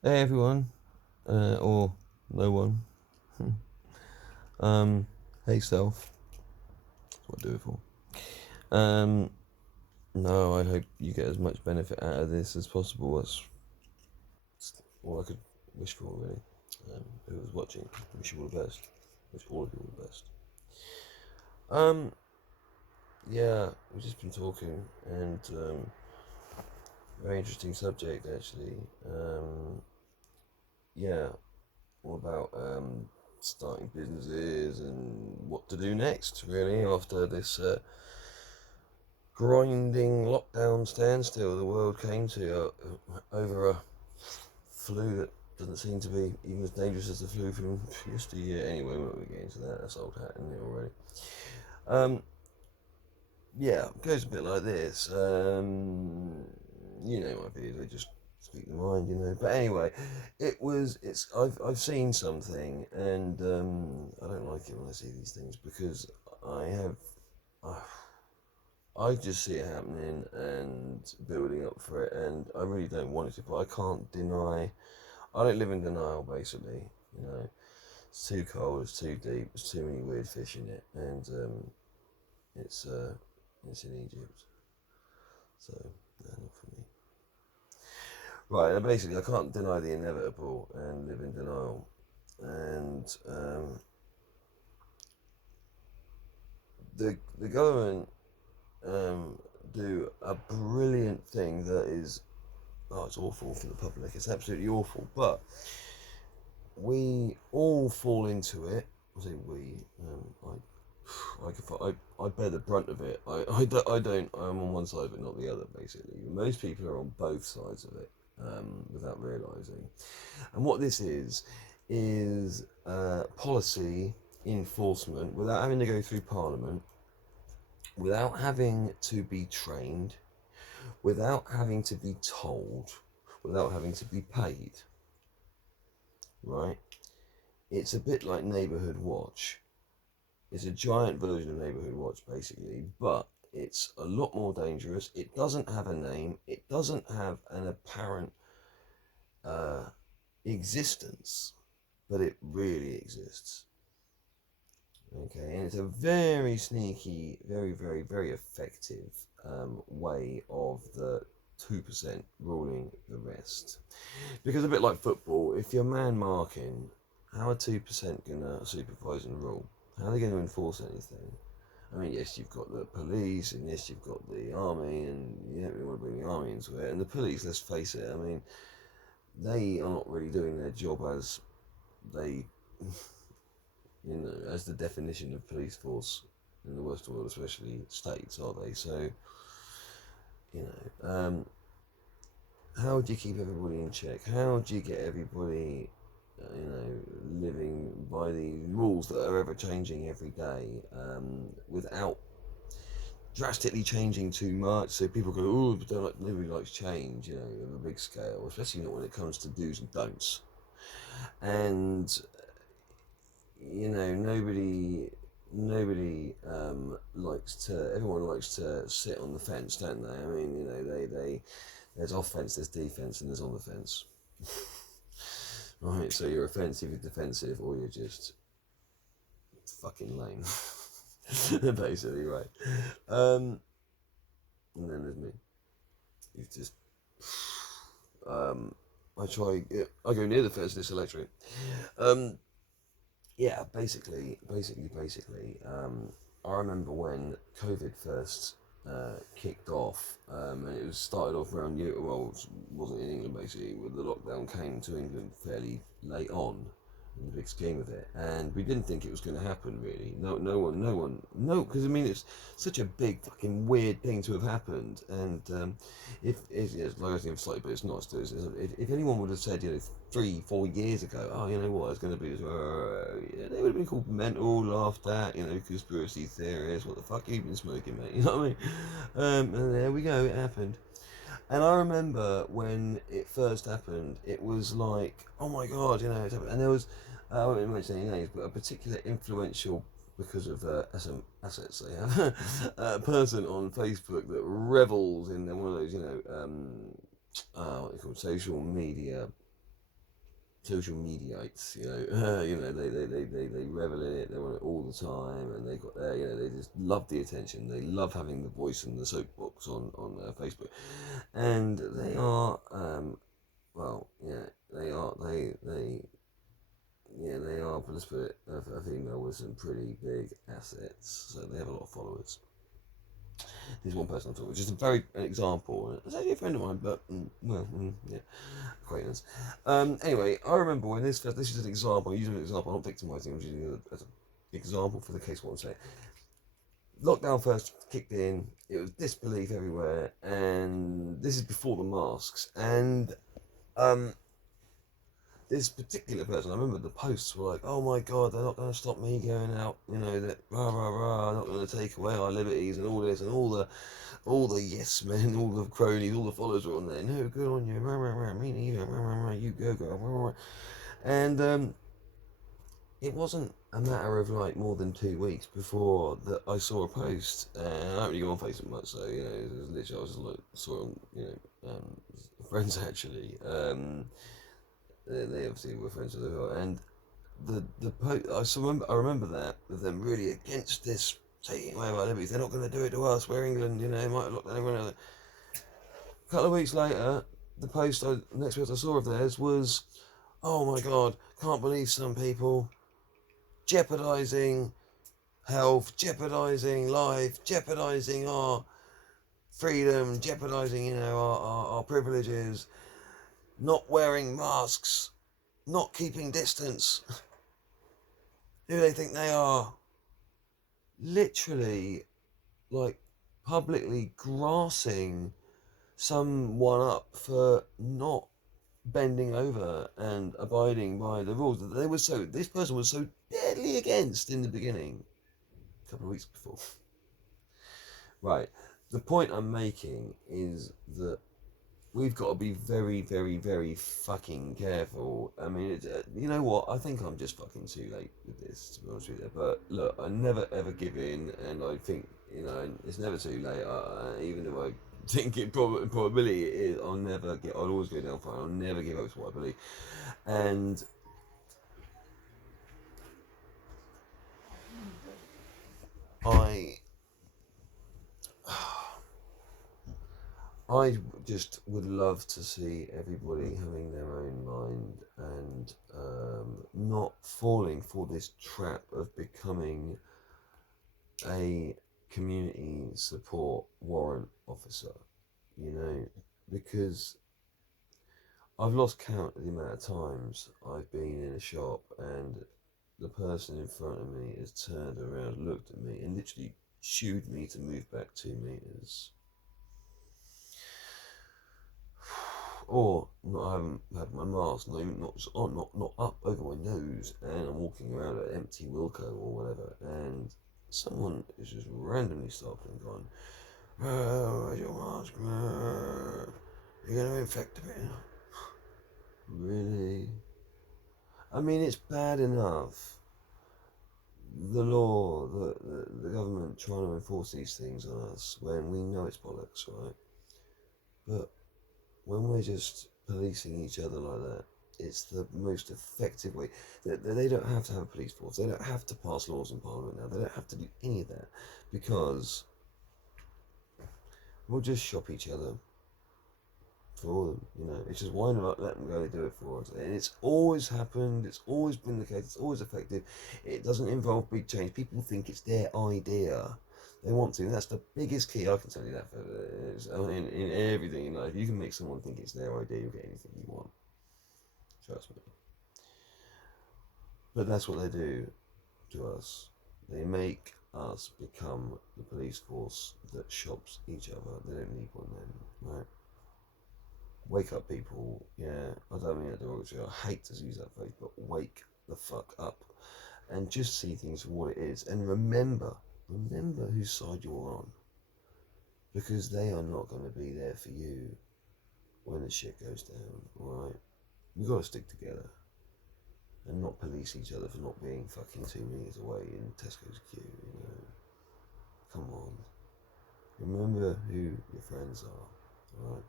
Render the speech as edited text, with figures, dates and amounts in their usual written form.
Hey everyone, or no one. um, hey self, that's what I do it for. Um, no, I hope you get as much benefit out of this as possible. That's all I could wish for, really. Who was watching, wish you all the best. Wish all of you all the best. Um, yeah, we've just been talking, and very interesting subject actually. Yeah, all about starting businesses and what to do next, really, after this grinding lockdown standstill the world came to over a flu that doesn't seem to be even as dangerous as the flu from yesteryear. Anyway, we're not going to get into that. That's old hat in there already. Um, yeah, it goes a bit like this. You know my views. I just speak the mind, you know. But anyway, I've seen something, and I don't like it when I see these things because I have. I just see it happening and building up for it, and I really don't want it to, but I can't deny. I don't live in denial, basically. You know, it's too cold, it's too deep, there's too many weird fish in it, and it's uh, it's in Egypt, so no, not for me. Right, and basically, I can't deny the inevitable and live in denial, and the government um, do a brilliant thing that is, oh, it's awful for the public. It's absolutely awful, but we all fall into it. I say we. I bear the brunt of it. I don't. I'm on one side but not the other. Basically, most people are on both sides of it without realizing. And what this is policy enforcement without having to go through Parliament, without having to be trained, without having to be told, without having to be paid. Right? It's a bit like Neighbourhood Watch. It's a giant version of Neighbourhood Watch, basically, but it's a lot more dangerous. It doesn't have a name. It doesn't have an apparent uh, existence, but it really exists. Okay, and it's a very sneaky, very, very, very effective way of the 2% ruling the rest. Because a bit like football, if you're man marking, how are 2% going to supervise and rule? How are they going to enforce anything? I mean, yes, you've got the police, and yes, you've got the army, and you don't really want to bring the army into it. And the police, let's face it, I mean, they are not really doing their job as they, as the definition of police force in the Western world, especially states, are they? So, you how do you keep everybody in check? How do you get everybody, living by the rules that are ever changing every day, without drastically changing too much? So people go, oh, but nobody likes change, on a big scale, especially not when it comes to do's and don'ts. And nobody likes to. Everyone likes to sit on the fence, don't they? I mean, they there's offense, there's defense, and there's on the fence. Right, so you're offensive, you're defensive, or you're just fucking lame. Basically, right. Um, and then there's me. You've just I try. Yeah, I go near the fence. This electric. Um, yeah, basically. I remember when COVID first kicked off, and it was started off around you. Well, it wasn't in England basically. When the lockdown came to England fairly late on in the big scheme of it, and we didn't think it was going to happen. Really, no, because I mean it's such a big fucking weird thing to have happened, and if it's like I think slightly, but it's not. If anyone would have said, 3, 4 years ago, oh, you know what, it's going to be this, they would have been called mental, laughed at, conspiracy theorists. What the fuck have you been smoking, mate? You know what I mean? And there we go, it happened. And I remember when it first happened, it was like, oh my god, it's happened. And there was, I won't mention any names, but a particular influential, because of some assets they have, a person on Facebook that revels in one of those, what they call social media social mediates, they revel in it, they're on it all the time, and they got their, they just love the attention, they love having the voice and the soapbox on Facebook, and they are, well, yeah, they are, let's put it, a female with some pretty big assets, so they have a lot of followers. There's one person I'm talking about, just an example. It's actually a friend of mine, but yeah, acquaintance. Anyway, I remember when this is an example. I'm using an example. I'm not victimising. I'm using it as an example for the case. What I'm saying. Lockdown first kicked in. It was disbelief everywhere, and this is before the masks. And um, this particular person, I remember the posts were like, "Oh my God, they're not going to stop me going out. That rah rah rah, not going to take away our liberties and all this and all the yes men, all the cronies, all the followers were on there. No, good on you. Rah, rah, rah, me neither. Rah, rah, rah, you go, go. Rah, rah. And it wasn't a matter of like more than 2 weeks before that I saw a post. I don't really go on Facebook much, so it was literally I was like saw it on friends actually. They obviously were friends with her, and the post I remember that with them really against this taking away our liberties. They're not going to do it to us. We're England, they might lock down everyone else. A couple of weeks later, the next post I saw of theirs was, "Oh my God, can't believe some people jeopardising health, jeopardising life, jeopardising our freedom, jeopardising, our privileges, not wearing masks, not keeping distance. Who do they think they are?" Literally, like, publicly grassing someone up for not bending over and abiding by the rules that this person was so deadly against in the beginning, a couple of weeks before. Right. The point I'm making is that we've got to be very, very, very fucking careful. I mean, you know what? I think I'm just fucking too late with this, to be honest with you. But look, I never ever give in, and I think it's never too late. Even if I think probability it is, I'll always go down fine. I'll never give up to what I believe, and I I just would love to see everybody having their own mind and not falling for this trap of becoming a community support warrant officer, because I've lost count of the amount of times I've been in a shop and the person in front of me has turned around, looked at me, and literally shooed me to move back 2 meters. Or I haven't had my mask, not up over my nose, and I'm walking around an empty Wilco or whatever, and someone is just randomly stopped and gone, "Where's your mask? You're going to infect a bit." Really? I mean, it's bad enough, the law, the government trying to enforce these things on us when we know it's bollocks, right? But when we're just policing each other like that, it's the most effective way. They don't have to have a police force. They don't have to pass laws in Parliament now. They don't have to do any of that, because we'll just shop each other for them. It's just, why not let them go and do it for us? And it's always happened. It's always been the case. It's always effective. It doesn't involve big change. People think it's their idea. They want to. And that's the biggest key. I can tell you that in everything in life. You can make someone think it's their idea, you'll get anything you want. Trust me. But that's what they do to us. They make us become the police force that shops each other. They don't need one then, right? Wake up, people. Yeah, I don't mean that derogatory. I hate to use that phrase, but wake the fuck up and just see things for what it is. And remember whose side you're on, because they are not going to be there for you when the shit goes down. Alright, we got to stick together and not police each other for not being fucking 2 meters away in Tesco's queue. Come on, remember who your friends are. Alright.